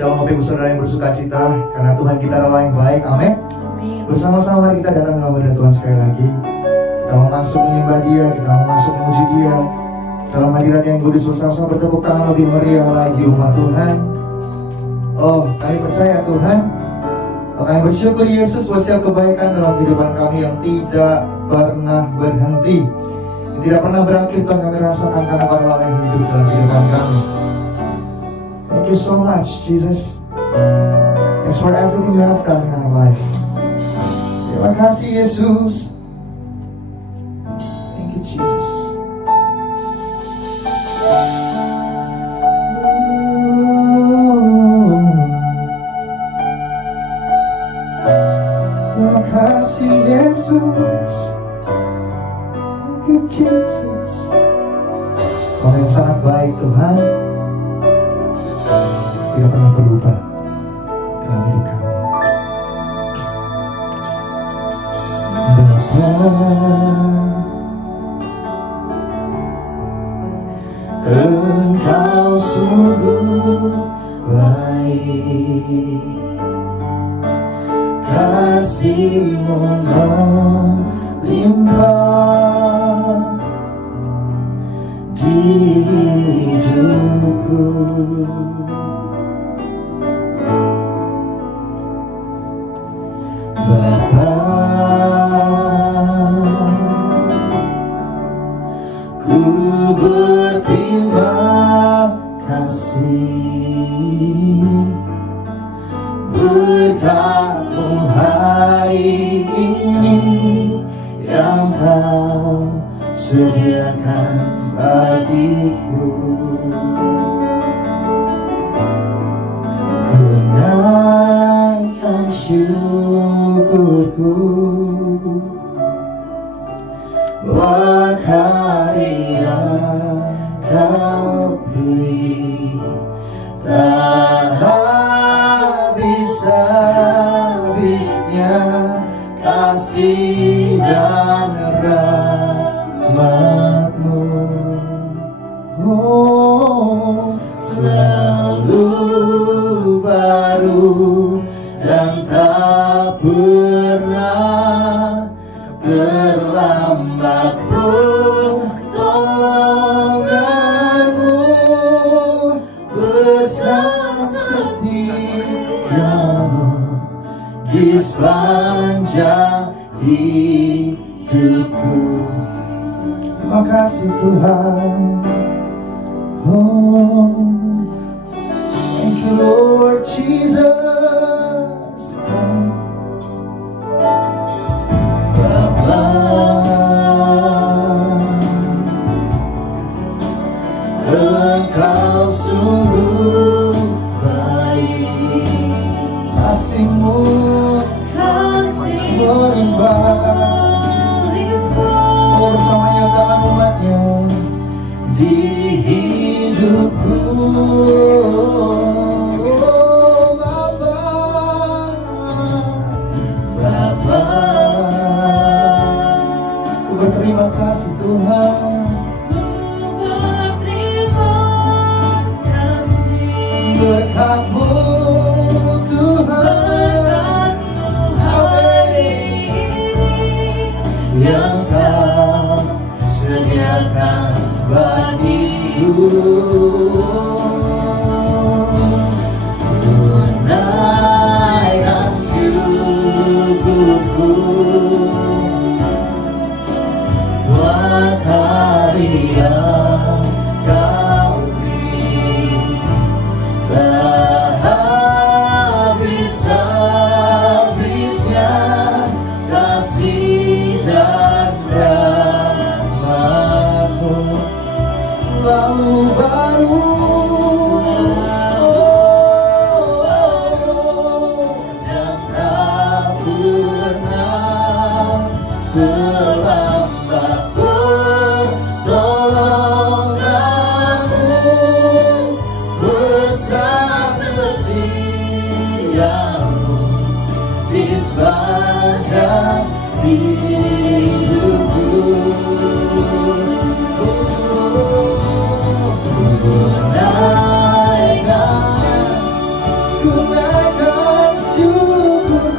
Shalom Bapak Ibu Saudara yang bersuka cita, karena Tuhan kita adalah yang baik, amin. Bersama-sama mari kita datang dalam hadirat Tuhan sekali lagi. Kita mau masuk menyembah Dia, kita mau masuk memuji Dia dalam hadirat yang kudus. Bersama-sama bertepuk tangan lebih meriah lagi umat Tuhan. Oh, kami percaya Tuhan, kami bersyukur Yesus buat setiap kebaikan dalam kehidupan kami yang tidak pernah berhenti, yang tidak pernah berakhir. Tuhan, kami rasakan karena Kau yang hidup dalam kehidupan kami. Thank you so much, Jesus. Thanks for everything you have done in our life. Terima kasih, Yesus. Thank you, Jesus. Terima kasih, Yesus. Thank you, Jesus. Kau yang sangat baik, Tuhan, tidak pernah berubah dalam hidup kami. Engkau sungguh baik, kasih-Mu melimpah di hidupku. Bapa, ku berterima kasih berkat-Mu hari ini yang Kau sediakan bagiku. Ku naikkan syukurku buat hari yang Kau beri, tak habis-habisnya kasih dan rahmat-Mu. Oh, selalu baru dan tak pernah terlambat pertolongan-Mu, besar setia-Mu di sepanjang hidupku. Terima kasih Tuhan. Oh, thank you Lord Jesus. Bapa, Engkau sungguh baik, kasih-Mu melimpah. Oh, bersama nyatakan umat-Nya di hidupku. Oh, Bapa, ku berterima kasih Tuhan. Berkat-Mu Tuhan, hari ini yang Kau sediakan bagiku. Ku naikkan syukurku buat hari yang Kau beri, tak habis-habisnya kasih dan rahmat-Mu, selalu baru. Dan tak pernah terlambat pertolongan-Mu, besar setia-Mu di sepanjang hidupku. Ku naikkan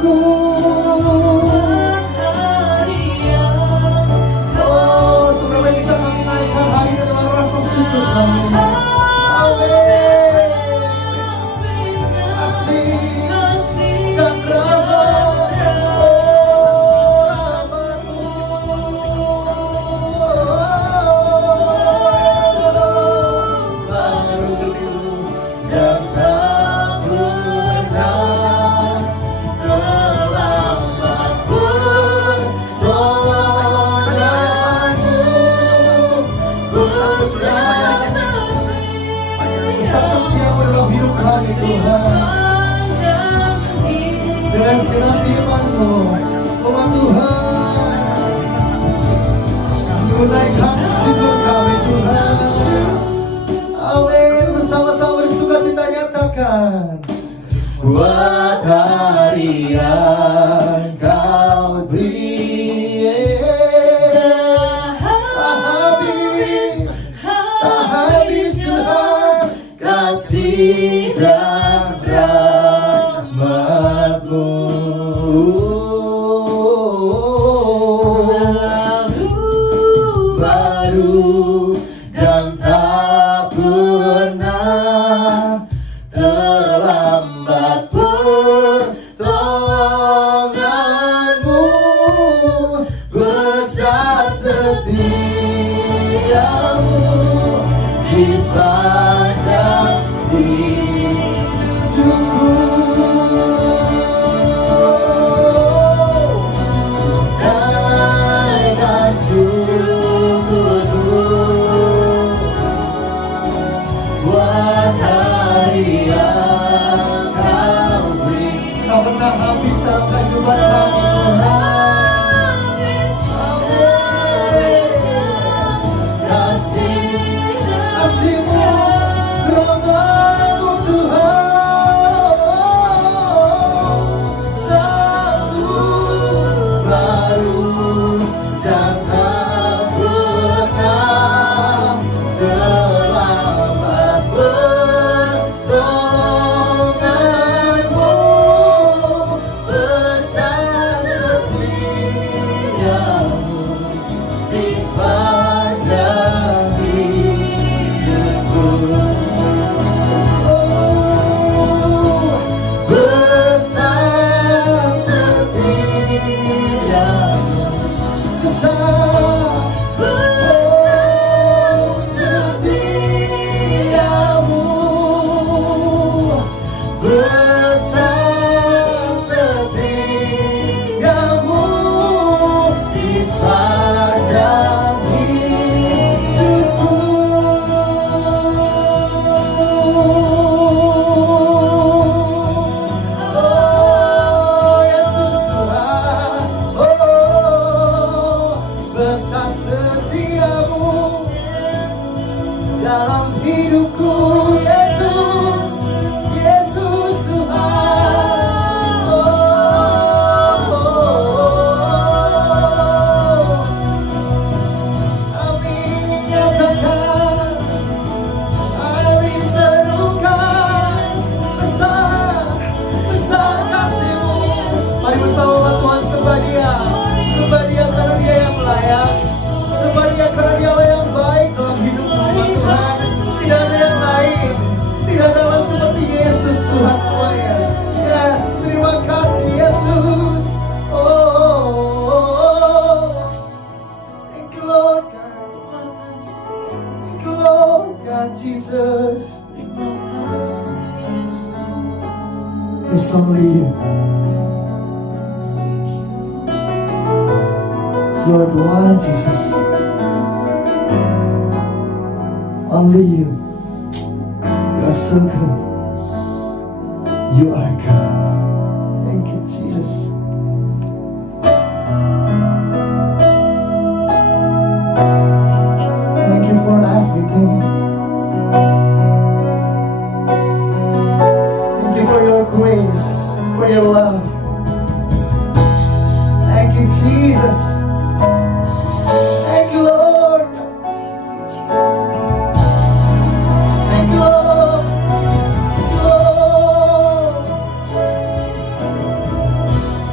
hidupku. Oh, seberapa bisa kami naikkan hari dalam rasa syukur kami. Amin. Kasih dan rahmat, oh rahmat-Mu. Baru dan tak pernah terlambat pun tolongan-Mu. Besar setia-Mu dalam hidup kami Tuhan. Dengan segala firman-Mu, umat Tuhan, menaikkan syukur kami Tuhan. Amin. Bersama-sama bersukacita nyatakan, buat hari yang Kau beri, tak habis Tuhan kasih dan rahmat-Mu. Baru dan tak pernah terlambat pertolongan-Mu. Besar setia-Mu di sepanjang hidupku. Naikkan syukurku buat hari yang Kau beri. Tak pernah habis sampai kehidupan kami Tuhan. Kasih-Mu, rahmat-Mu Tuhan. Satu baru dan tak pernah terlambat pertolongan-Mu. Besar setia-Mu di sepanjang hidupku. Oh, besar setia-Mu, besar, oh setia-Mu, besar setia-Mu di sepanjang hidupku. Oh Yesus Tuhan, oh besar setia-Mu dalam hidupku. Yesus, Yesus Tuhan. Oh, amin. Nyatakan, amin. Serukan, besar, besar kasih-Mu. Mari bersama umat Tuhan sembah Dia, sembah Dia karena Dia yang layak, sembah Dia karena Dia yang baik dalam hidup umat Tuhan. Tidak ada yang lain, tidak ada Allah seperti Yesus Tuhan namanya. Yes, terima kasih Yesus. Oh, thank you Lord God, thank you Lord God Jesus. It's only You. You're the one, Jesus. Only You. You are so good. You are good. Thank you, Jesus. Thank You for everything. Thank You for Your grace, for Your love. Thank You, Jesus. Thank You, Lord. Thank You, Lord. Thank You, Lord.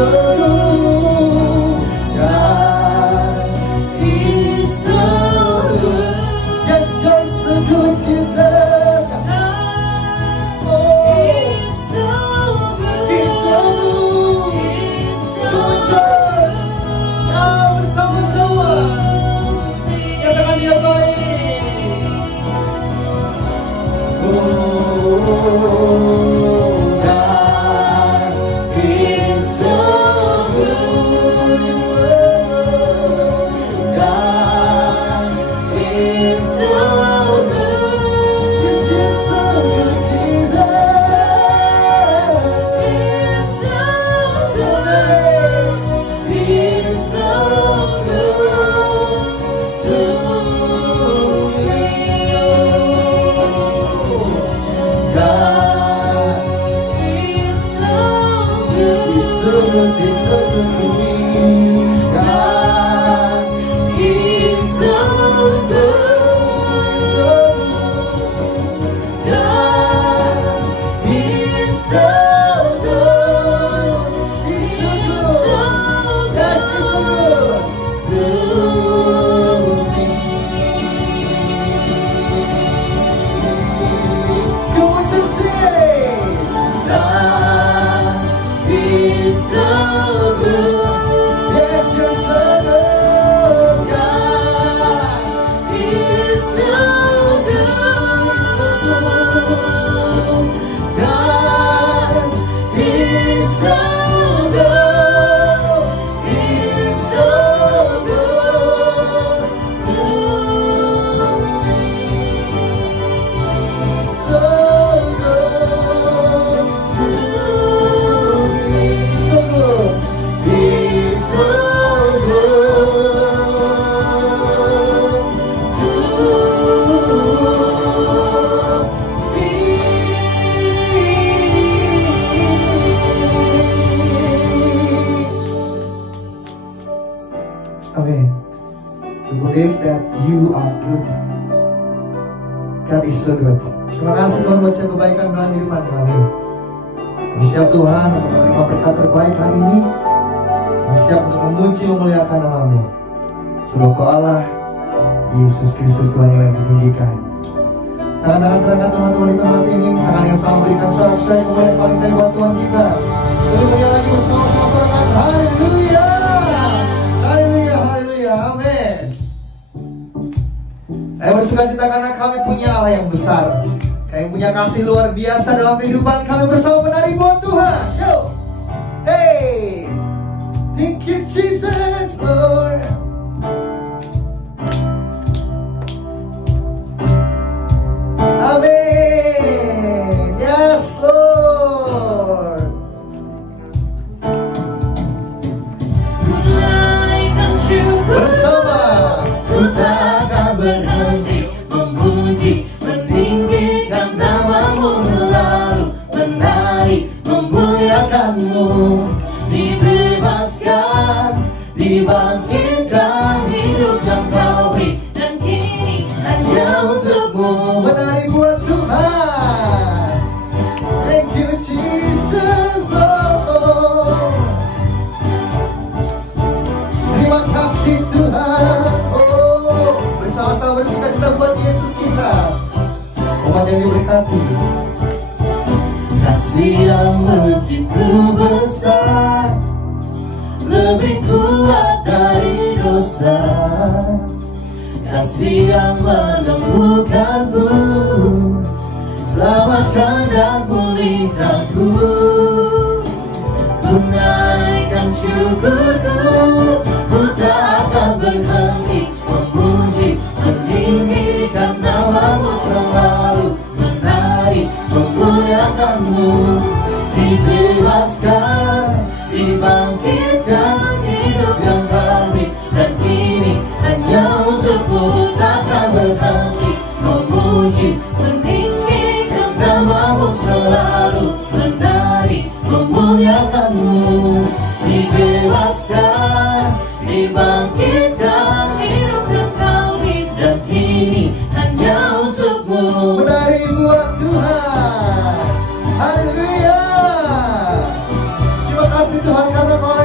good. God is so good. Yes, you're so good, Jesus. Oh, He's so good. Come on, church. Now bersama-sama katakan Dia baik. God is so good. God is so good. Yes, you're so good, Jesus. He's so good. He's so good to me. God is so good. He's so good. He's so good to me. God is so good. So good. God is so good. He's so good. Yes, He's so good to me. Come on, just sing. God is so good. Yes, you're so good. God is so good. So good. God is so good. He's so good to me. So good to me. So good. He's so good to me. Amen. We believe that you are good. God is so good. Terima kasih Tuhan buat setiap kebaikan dalam kehidupan kami. Kami siap Tuhan untuk menerima berkat terbaik hari ini. Kami siap untuk memuji memuliakan nama-Mu. Sebab Kau Allah, Yesus Kristus Tuhan yang ditinggikan. Tangan-tangan terangkat teman-teman di tempat ini, tangan yang sama berikan sorak-sorai kepada yang paling baik buat Tuhan kita. Lalu beri lagi bersama-sama sorakan. Haleluya, haleluya, haleluya, amin. Ayo bersuka cita karena kami punya Allah yang besar. Kami punya kasih luar biasa dalam kehidupan kami bersama menari buat Tuhan. Yo, hey, thank you Jesus, Lord. Amin. Yes, Lord. Naikkan syukur Bersama ku takkan berhenti memuji, meninggikan nama-Mu selalu, menari, memuliakan-Mu, dibebaskan, dibangkitkan, hidup yang Kau beri, dan kini hanya untuk-Mu. menari buat Tuhan. Thank you Jesus, Lord. Terima kasih Tuhan. Oh, bersama-sama bersuka-cita buat Yesus kita. Umat yang diberkati. Kasih yang begitu besar, lebih kuat dari dosa. Kasih yang menemukanku, selamatkan dan pulihkanku. Ku naikkan syukurku, ku tak akan berhenti memuji, meninggikan nama-Mu selalu, menari, memuliakan-Mu, dibebaskan, dibangkitkan, hidup yang kami, dan kini hanya untuk-Mu, takkan berhenti memuji, meninggikan nama-Mu selalu, menari, memuliakan-Mu, dibebaskan, dibangkitkan, hidup yang kami, dan kini hanya untuk-Mu. Menari buat Tuhan. Haleluya. Terima kasih Tuhan karena Kau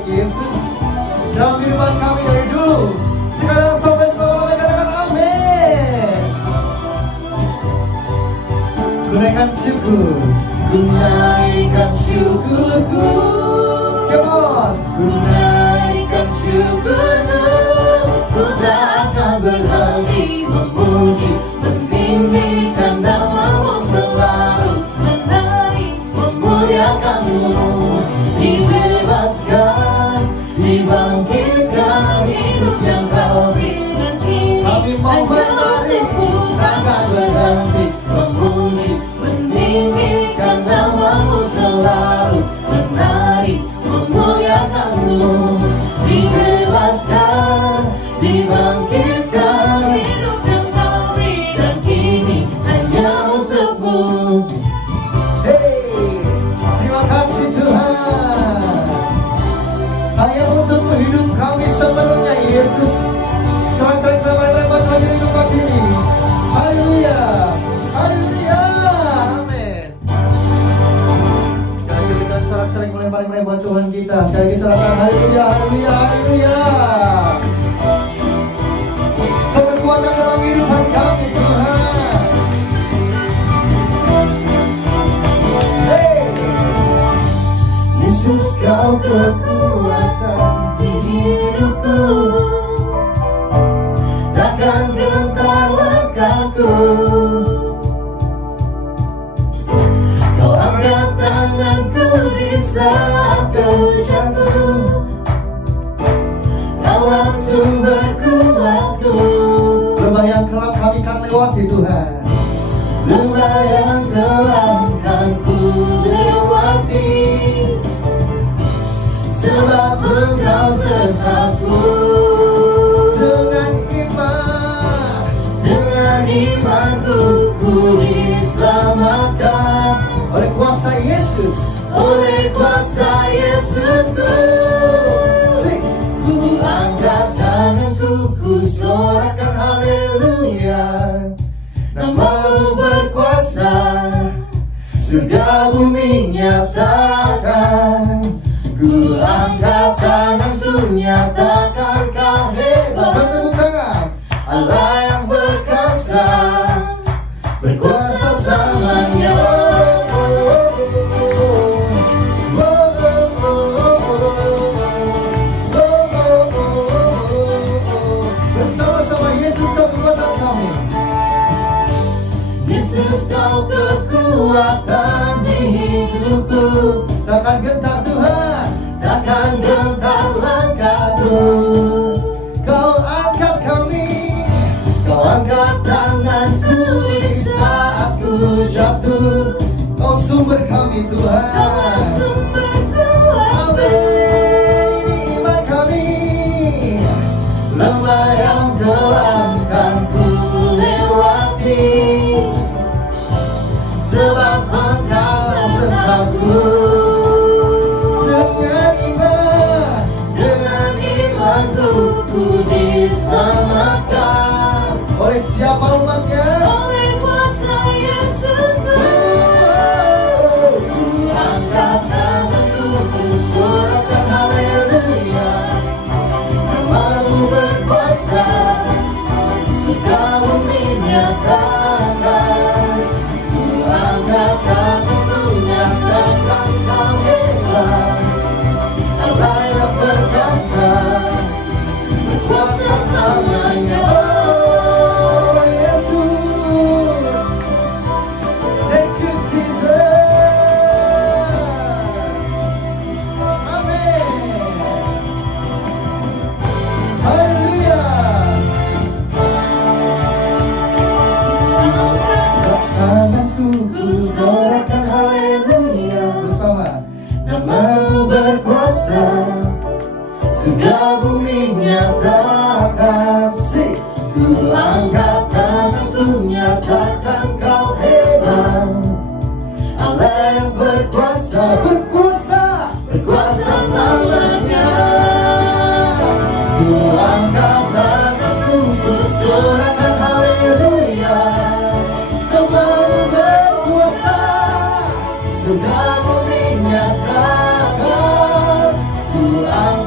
baik Yesus dalam kehidupan kami dari dulu, sekarang sampai selamanya. Katakan amin. Kunaikan syukur, Kunaikan syukurku, come on. kunaikan syukurku, ku tak akan berhenti memuji, meninggikan namamu selalu, menari, memuliakanmu, dibebaskan, dibangkitkan, hidup yang kau berikan kini. Kami mau menari, takkan berhenti memuji, meninggikan namamu selalu, menari, memuliakanmu, dibebaskan, dibangkitkan, hidup yang kau berikan kini hanya untukmu. Hey, terima kasih Tuhan, hanya untuk hidup kami sepenuhnya Yesus. Sering-sering lebat-lebat lagi hidup kami ini. Haleluya, haleluya, amin. Sekali lagi kita sering melempar Tuhan kita. Sekali lagi serahkan haleluya, haleluya, haleluya. Kekuatan dalam kehidupan kami Tuhan. Hey, Yesus, kau kekuatan di hidupku, takkan gentar langkahku. Kau angkat tanganku di saat ku jatuh, Kaulah sumber kuatku. lembah yang kelam kami kan lewati Tuhan. Lembah yang kelam kan ku lewati, sebab Engkau sertaku. Dengan imanku ku diselamatkan oleh kuasa Yesus. oleh kuasa Yesusku. Ku angkat tanganku, ku sorakan haleluya. Namamu berkuasa, surga bumi nyatakan. Ku angkat tanganku, nyatakan kau hebat. Bertepuk tangan. Allah yang berkuasa, berkuasa selamanya. Bersama-sama Yesus kau kekuatan kami. Yesus, kau kekuatan di hidupku, Takkan gentar Tuhan, takkan gentar langkahku. kau angkat kami. Kau angkat tanganku di saat ku jatuh, Kau sumber kami Tuhan. Kau sumber kuatku. Amin, ini iman kami. Lembah yang kelam kan ku lewati, sebab Engkau sertaku. Dengan imanku ku diselamatkan oleh siapa umatnya? oleh kuasa Yesusku. Ku angkat tanganku, ku sorakan haleluya. Namamu berkuasa, surga bumi nyatakan. Ku angkat tanganku, nyatakan kau hebat. Allah yang berkuasa, berkuasa selamanya. Oh Yesus, thank you Jesus. Amin. Haleluya. Tanganku Ku sorakan haleluya. bersama. Namamu berkuasa, surga bumi nyatakan. Ku angkat tanganku, nyatakan kau hebat. Allah yang berkuasa, Berkuasa. berkuasa selamanya. Ku angkat tanganku, ku sorakan haleluya. Namamu berkuasa, surga bumi nyatakan. Ku angkat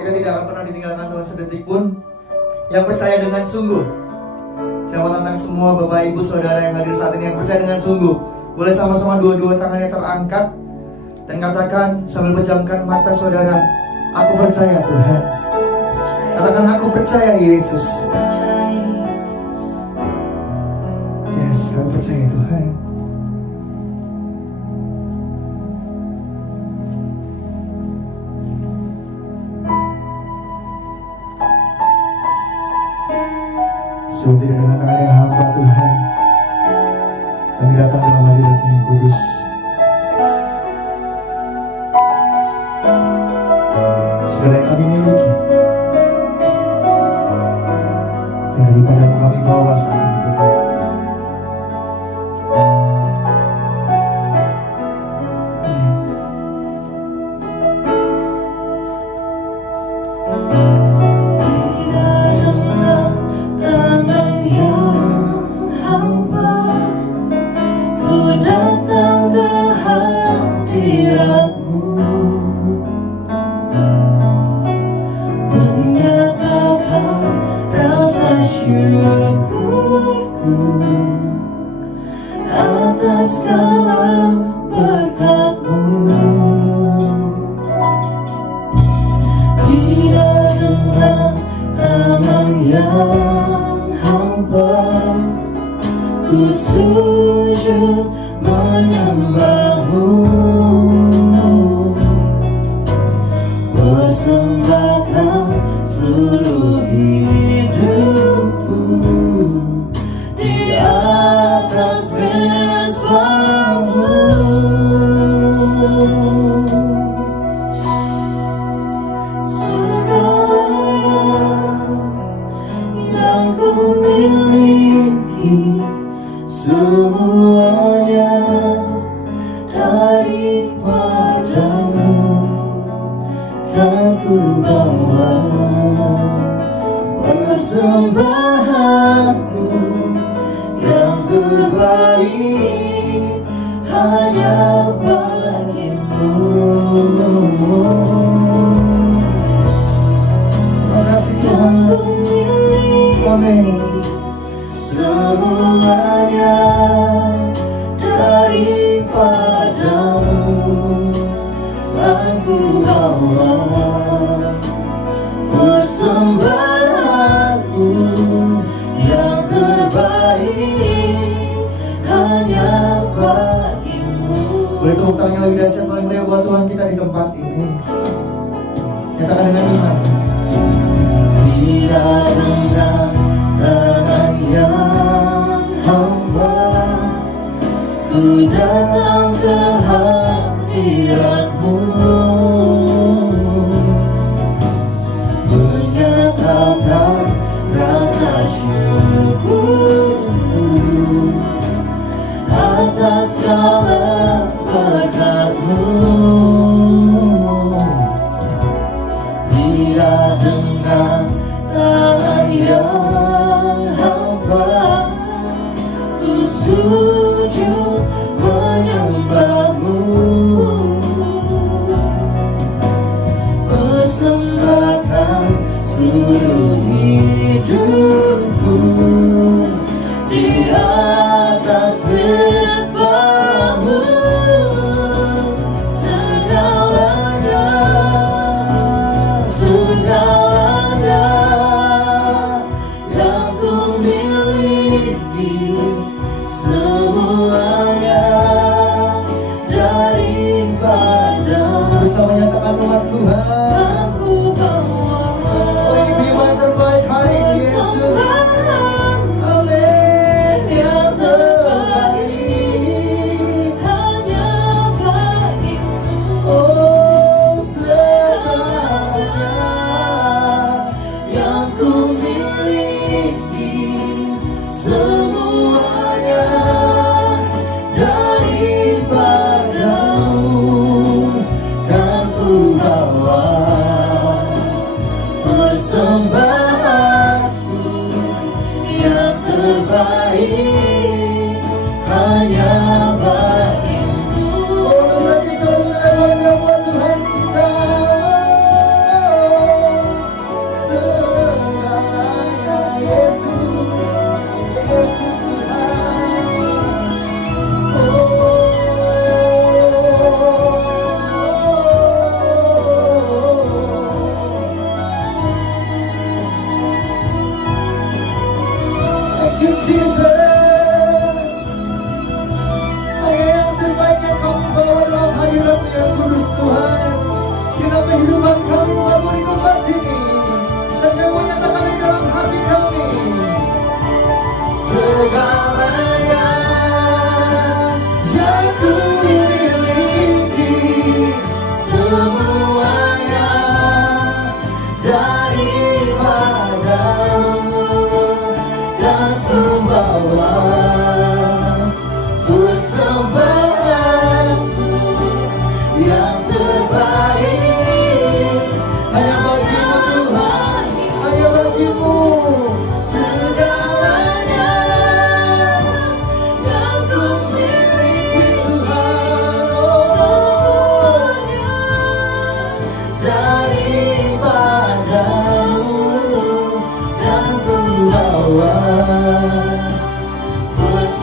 kita tidak akan pernah ditinggalkan Tuhan sedetik pun. Yang percaya dengan sungguh, saya mau tantang semua Bapak Ibu Saudara yang hadir saat ini yang percaya dengan sungguh, boleh sama-sama dua-dua tangannya terangkat dan katakan sambil pejamkan mata saudara, aku percaya Tuhan. Katakan aku percaya Yesus. Yes, aku percaya Tuhan. Seperti dengan tangan yang hamba Tuhan, kami datang dalam hadirat-Mu yang kudus. Segala yang kami miliki, yang daripada-Mu kami bawa saat ini Tuhan. Amin. Syukurku atas segala berkat-Mu. Biar dengan tangan yang hamba ku sujud menyembah-Mu, persembahkan seluruh hidupku di atas mezbah-Mu. Segala yang ku miliki, semuanya daripada-Mu kan ku bawa. Persembahanku yang terbaik hanya bagi-Mu. Terima kasih Tuhan. Amin. Semuanya daripada-Mu kan ku bawa. Persembahanku yang terbaik hanya bagi-Mu. Boleh tepuk tangan yang lebih dahsyat paling meriah buat Tuhan kita di tempat ini. Nyatakan dengan iman. Tidak dengan tangan yang hamba ku datang ke hadirat-Mu, menyatakan rasa syukurku atas segala berkat-Mu. Bila dengan tangan yang hamba ku sujud menyembah-Mu, persembahkan seluruh hidupku di atas mezbah-Mu. Segalanya yang ku miliki, semuanya daripada-Mu. Bersama nyatakan umat Tuhan. Aku bawa. Oh, ini firman terbaik hari ini Yesus. Amin. Yang terbaik Hanya bagi-Mu. oh segalanya Yang ku miliki, semuanya daripada-Mu kan ku bawa. Persembahanku yang terbaik hanya bagi-Mu. oh lagi selalu bangga buat Tuhan kita.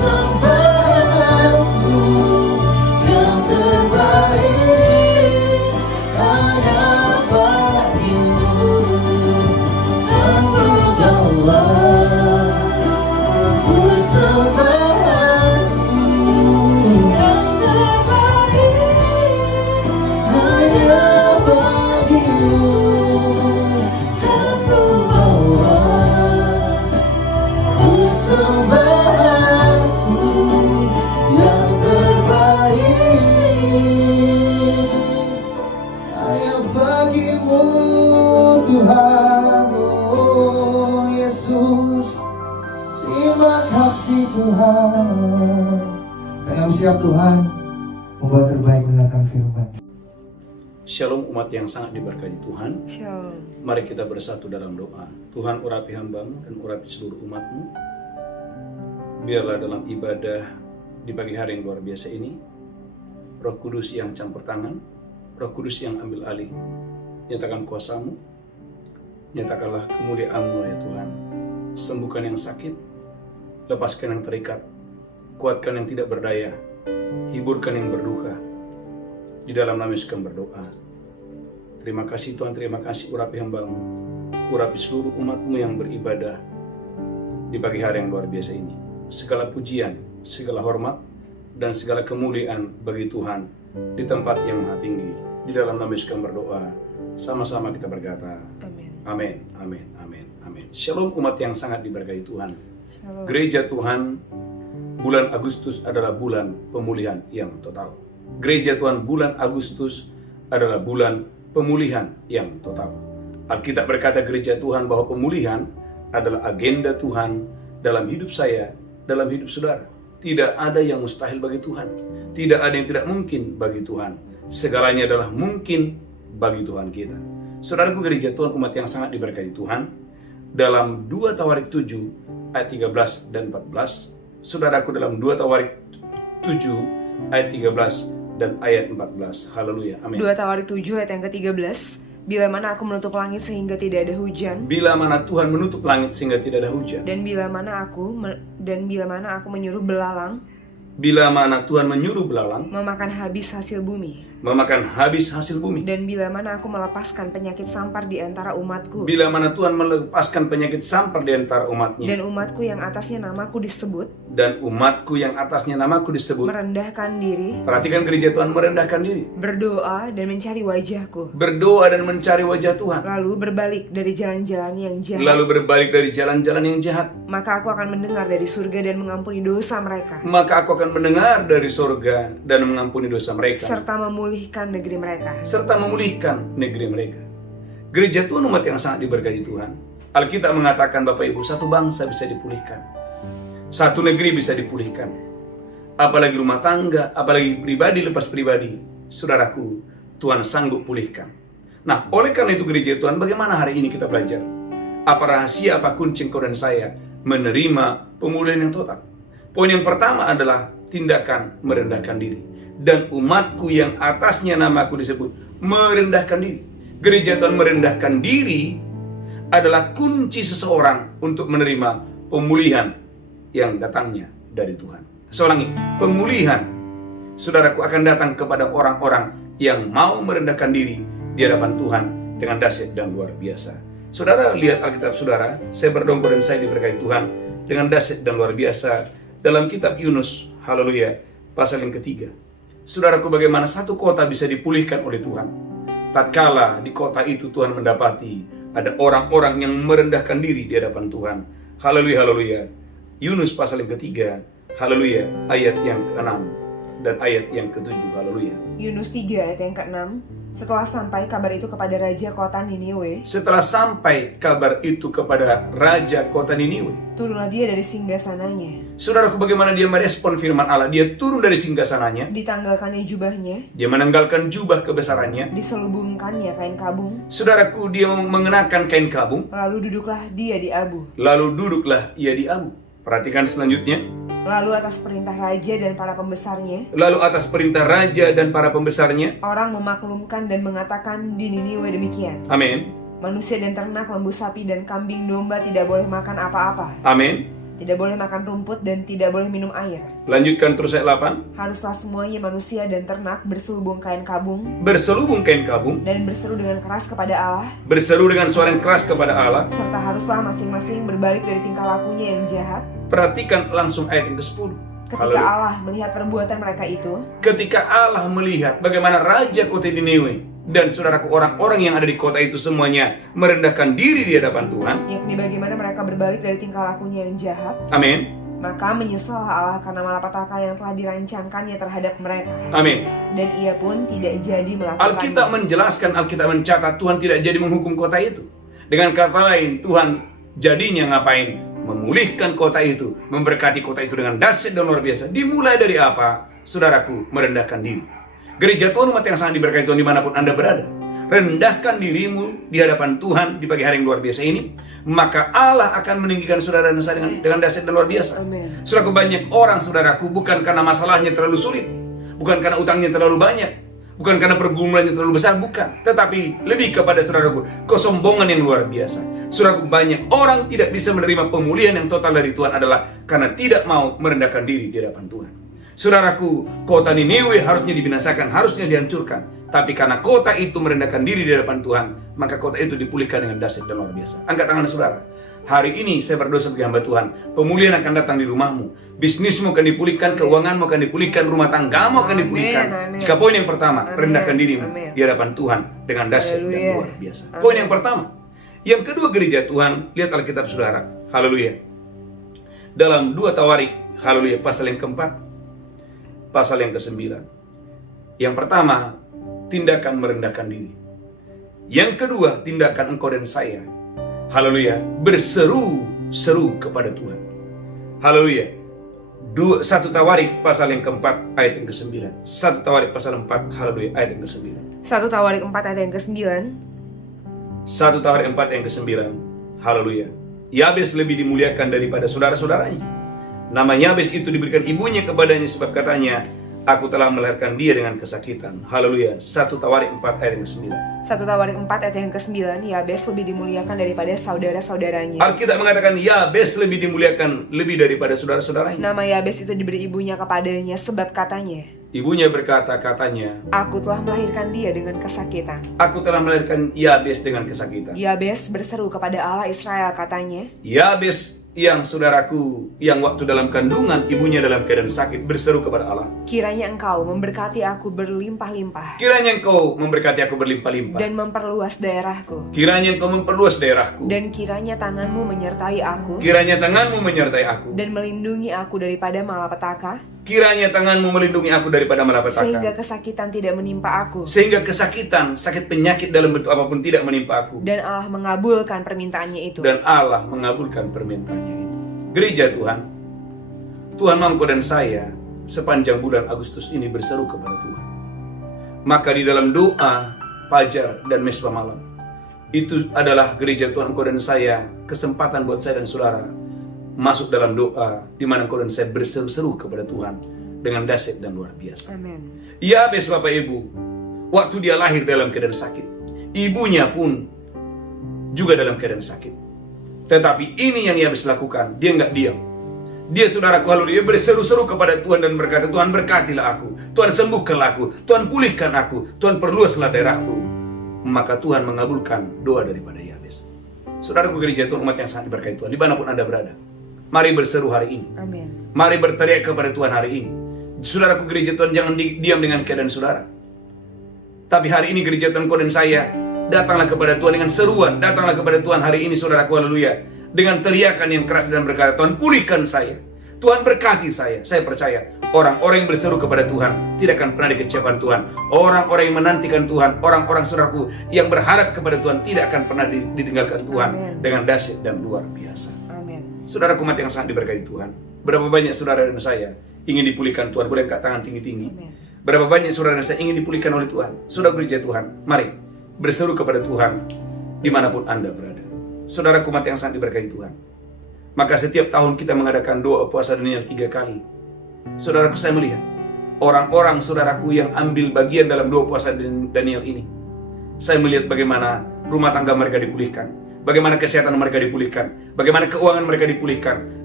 persembahanku yang terbaik hanya bagimu. Aku bawa persembahanku yang terbaik hanya bagimu. Aku bawa persembahanku yang terbaik hanya bagimu Tuhan. Oh Yesus, terima kasih Tuhan. Dan kami siap Tuhan membuat terbaik mendengarkan firman. Shalom umat yang sangat diberkati Tuhan. Shalom. Mari kita bersatu dalam doa. Tuhan, urapi hamba-Mu dan urapi seluruh umat-Mu. Biarlah dalam ibadah di pagi hari yang luar biasa ini, Roh Kudus yang campur tangan, Roh Kudus yang ambil alih. Nyatakan kuasa-Mu, nyatakanlah kemuliaan-Mu ya Tuhan. Sembuhkan yang sakit, lepaskan yang terikat, kuatkan yang tidak berdaya, hiburkan yang berduka. Di dalam nama Yesus kami berdoa. Terima kasih Tuhan, terima kasih urapi hamba-Mu, urapi seluruh umat-Mu yang beribadah di pagi hari yang luar biasa ini. Segala pujian, segala hormat, dan segala kemuliaan bagi Tuhan di tempat yang maha tinggi. Di dalam nama Yesus kami berdoa. Sama-sama kita berkata, Amin. amin, amin, amin, amin. Shalom umat yang sangat diberkati Tuhan. Shalom. Gereja Tuhan, bulan Agustus adalah bulan pemulihan yang total. Gereja Tuhan, bulan Agustus adalah bulan pemulihan yang total. Alkitab berkata gereja Tuhan bahwa pemulihan adalah agenda Tuhan dalam hidup saya, dalam hidup saudara. Tidak ada yang mustahil bagi Tuhan. Tidak ada yang tidak mungkin bagi Tuhan. Segalanya adalah mungkin bagi Tuhan kita. Saudaraku, gereja Tuhan, umat yang sangat diberkati Tuhan, dalam 2 Tawarik 7 ayat 13 dan 14, saudaraku, dalam 2 Tawarik 7 ayat 13 dan ayat 14. Haleluya. Amin. 2 Tawarik 7 ayat yang ke-13. Bila mana aku menutup langit sehingga tidak ada hujan, Bila mana Tuhan menutup langit sehingga tidak ada hujan, dan bila mana aku menyuruh belalang bila mana Tuhan menyuruh belalang memakan habis hasil bumi, memakan habis hasil bumi, dan bila mana aku melepaskan penyakit sampar di antara umatku, bila mana Tuhan melepaskan penyakit sampar di antara umatnya, dan umatku yang atasnya namaku disebut dan umatku yang atasnya namaku disebut. merendahkan diri, Perhatikan, gereja Tuhan merendahkan diri, berdoa dan mencari wajahku, berdoa dan mencari wajah Tuhan, lalu berbalik dari jalan-jalan yang jahat, lalu berbalik dari jalan-jalan yang jahat, maka aku akan mendengar dari surga dan mengampuni dosa mereka, maka aku akan mendengar dari surga dan mengampuni dosa mereka, serta memulihkan negeri mereka. serta memulihkan negeri mereka. Gereja Tuhan, umat yang sangat diberkati Tuhan, Alkitab mengatakan, Bapak Ibu, satu bangsa bisa dipulihkan, satu negeri bisa dipulihkan, apalagi rumah tangga, apalagi pribadi lepas pribadi. Saudaraku, Tuhan sanggup pulihkan. Nah, oleh karena itu gereja Tuhan, bagaimana hari ini kita belajar? Apa rahasia, apa kunci engkau dan saya menerima pemulihan yang total? Poin yang pertama adalah tindakan merendahkan diri. Dan umatku yang atasnya namaku disebut merendahkan diri. Gereja Tuhan merendahkan diri adalah kunci seseorang untuk menerima pemulihan yang datangnya dari Tuhan. Saya ulangi, pemulihan, saudaraku, akan datang kepada orang-orang yang mau merendahkan diri di hadapan Tuhan dengan dahsyat dan luar biasa. Saudara, lihat Alkitab saudara, saya berdongkol dan saya diberkati Tuhan dengan dahsyat dan luar biasa dalam kitab Yunus, haleluya, pasal yang ketiga. Saudaraku, bagaimana satu kota bisa dipulihkan oleh Tuhan tatkala di kota itu Tuhan mendapati ada orang-orang yang merendahkan diri di hadapan Tuhan. Haleluya, haleluya. Yunus pasal yang ketiga, haleluya, ayat yang ke-6 dan ayat yang ke-7, haleluya. Yunus 3 ayat yang ke-6. Setelah sampai kabar itu kepada raja kota Niniwe, Setelah sampai kabar itu kepada raja kota Niniwe, turunlah dia dari singgasananya, saudaraku, bagaimana dia merespon firman Allah? Dia turun dari singgasananya, ditanggalkannya jubahnya, dia menanggalkan jubah kebesarannya, diselubungkannya kain kabung, saudaraku, dia mengenakan kain kabung, lalu duduklah dia di abu. lalu duduklah ia di abu. Perhatikan selanjutnya. Lalu atas perintah raja dan para pembesarnya, Lalu atas perintah raja dan para pembesarnya, orang memaklumkan dan mengatakan di Niniwe demikian. amin, Manusia dan ternak, lembu, sapi, dan kambing domba tidak boleh makan apa-apa. amin, tidak boleh makan rumput dan tidak boleh minum air. Lanjutkan terus ayat 8. Haruslah semuanya manusia dan ternak berselubung kain kabung Berselubung kain kabung, dan berseru dengan keras kepada Allah, berseru dengan suara yang keras kepada Allah. serta haruslah masing-masing berbalik dari tingkah lakunya yang jahat. Perhatikan langsung ayat yang ke-10. Ketika Haleluya. Allah melihat perbuatan mereka itu, Ketika Allah melihat bagaimana Raja kota Niniwe dan saudaraku orang-orang yang ada di kota itu semuanya merendahkan diri di hadapan Tuhan. yakni bagaimana mereka berbalik dari tingkah lakunya yang jahat, Amin. maka menyesallah Allah karena malapetaka yang telah dirancangkannya terhadap mereka. Amin. Dan ia pun tidak jadi Alkitab melakukannya. menjelaskan, Alkitab mencatat Tuhan tidak jadi menghukum kota itu. Dengan kata lain, Tuhan jadinya ngapain? Memulihkan kota itu, memberkati kota itu dengan dahsyat dan luar biasa. Dimulai dari apa? Saudaraku, merendahkan diri. Gereja Tuhan, umat yang sangat diberkati Tuhan dimanapun Anda berada, rendahkan dirimu di hadapan Tuhan di pagi hari yang luar biasa ini, maka Allah akan meninggikan saudara dan saya dengan dahsyat dan luar biasa. Amin. Saudaraku, banyak orang saudaraku bukan karena masalahnya terlalu sulit, bukan karena utangnya terlalu banyak, bukan karena pergumulannya terlalu besar, bukan. Tetapi lebih kepada saudaraku, kesombongan yang luar biasa. Saudaraku, banyak orang tidak bisa menerima pemulihan yang total dari Tuhan adalah karena tidak mau merendahkan diri di hadapan Tuhan. Saudaraku, kota Niniwe harusnya dibinasakan, harusnya dihancurkan. Tapi karena kota itu merendahkan diri di hadapan Tuhan, maka kota itu dipulihkan dengan dahsyat dan luar biasa. Angkat tangan saudara. Hari ini saya berdoa sebagai hamba Tuhan, pemulihan akan datang di rumahmu, bisnismu akan dipulihkan, keuanganmu akan dipulihkan, rumah tanggamu akan dipulihkan. Amin. Jika poin yang pertama, Amin. rendahkan dirimu Amin. di hadapan Tuhan dengan dahsyat dan Haleluya. luar biasa. Amin. Poin yang pertama. Yang kedua, gereja Tuhan, lihat Alkitab saudara. Haleluya. Dalam 2 Tawarik, haleluya, pasal yang keempat, pasal yang ke-9. Yang pertama, tindakan merendahkan diri. Yang kedua, tindakan engkau dan saya, haleluya, berseru-seru kepada Tuhan. Haleluya. 1 Tawarik pasal yang keempat ayat yang ke-9. 1 Tawarik pasal 4, haleluya, ayat yang ke-9. 1 Tawarik 4 ayat yang ke-9. 1 Tawarik 4 yang ke-9, haleluya. Yabes lebih dimuliakan daripada saudara-saudaranya. Nama Yabes itu diberikan ibunya kepadanya sebab katanya, aku telah melahirkan dia dengan kesakitan. Haleluya. 1 Tawarik 4 ayat yang ke-9. 1 Tawarik 4 ayat yang ke-9, Yabes lebih dimuliakan daripada saudara-saudaranya. Alkitab mengatakan Yabes lebih dimuliakan lebih daripada saudara-saudaranya. Nama Yabes itu diberi ibunya kepadanya sebab katanya, Ibunya berkata katanya, aku telah melahirkan dia dengan kesakitan. aku telah melahirkan Yabes dengan kesakitan. Yabes berseru kepada Allah Israel katanya, Yabes yang saudaraku, yang waktu dalam kandungan ibunya dalam keadaan sakit berseru kepada Allah, kiranya engkau memberkati aku berlimpah-limpah kiranya engkau memberkati aku berlimpah-limpah, dan memperluas daerahku, kiranya engkau memperluas daerahku, dan kiranya tanganmu menyertai aku kiranya tanganmu menyertai aku, dan melindungi aku daripada malapetaka, kiranya tanganmu melindungi aku daripada sehingga malapetaka, kesakitan tidak menimpa aku, sehingga kesakitan, sakit penyakit dalam bentuk apapun tidak menimpa aku. dan Allah mengabulkan permintaannya itu. Dan Allah mengabulkan permintaannya itu. Gereja Tuhan, Tuhan mau engkau dan saya sepanjang bulan Agustus ini berseru kepada Tuhan. Maka di dalam doa fajar dan mesbah malam, itu adalah gereja Tuhan, engkau dan saya, kesempatan buat saya dan saudara masuk dalam doa di mana engkau dan saya berseru-seru kepada Tuhan dengan dahsyat dan luar biasa. Amin. Yabes, Bapak Ibu, waktu dia lahir dalam keadaan sakit, ibunya pun juga dalam keadaan sakit. Tetapi ini yang Yabes lakukan, dia nggak diam. Dia, saudaraku, haleluya, berseru-seru kepada Tuhan dan berkata, Tuhan berkatilah aku, Tuhan sembuhkanlah aku, Tuhan pulihkan aku, Tuhan perluaslah daerahku. Maka Tuhan mengabulkan doa daripada Yabes. Saudaraku, gereja Tuhan, umat yang sangat diberkati Tuhan, dimanapun Anda berada, mari berseru hari ini. Amin. Mari berteriak kepada Tuhan hari ini. Saudaraku, gereja Tuhan, jangan diam dengan keadaan saudara. Tapi hari ini gereja Tuhan, kau dan saya, datanglah kepada Tuhan dengan seruan. Datanglah kepada Tuhan hari ini, saudaraku, haleluya, dengan teriakan yang keras dan berkata, Tuhan pulihkan saya, Tuhan berkati saya. Saya percaya orang-orang yang berseru kepada Tuhan tidak akan pernah dikecewakan Tuhan. Orang-orang yang menantikan Tuhan, orang-orang saudaraku yang berharap kepada Tuhan tidak akan pernah ditinggalkan Tuhan. Amin. Dengan dahsyat dan luar biasa. Amin. Saudaraku, umat yang sangat diberkati Tuhan, berapa banyak saudara dan saya ingin dipulihkan Tuhan? Boleh angkat tangan tinggi-tinggi. Amin. Berapa banyak saudara dan saya ingin dipulihkan oleh Tuhan? Saudara gereja Tuhan, mari berseru kepada Tuhan dimanapun Anda berada. Saudaraku, umat yang sangat diberkati Tuhan, maka setiap tahun kita mengadakan doa puasa Daniel 3 kali. Saudaraku, saya melihat orang-orang saudaraku yang ambil bagian dalam doa puasa Daniel ini. Saya melihat bagaimana rumah tangga mereka dipulihkan, bagaimana kesehatan mereka dipulihkan, bagaimana keuangan mereka dipulihkan,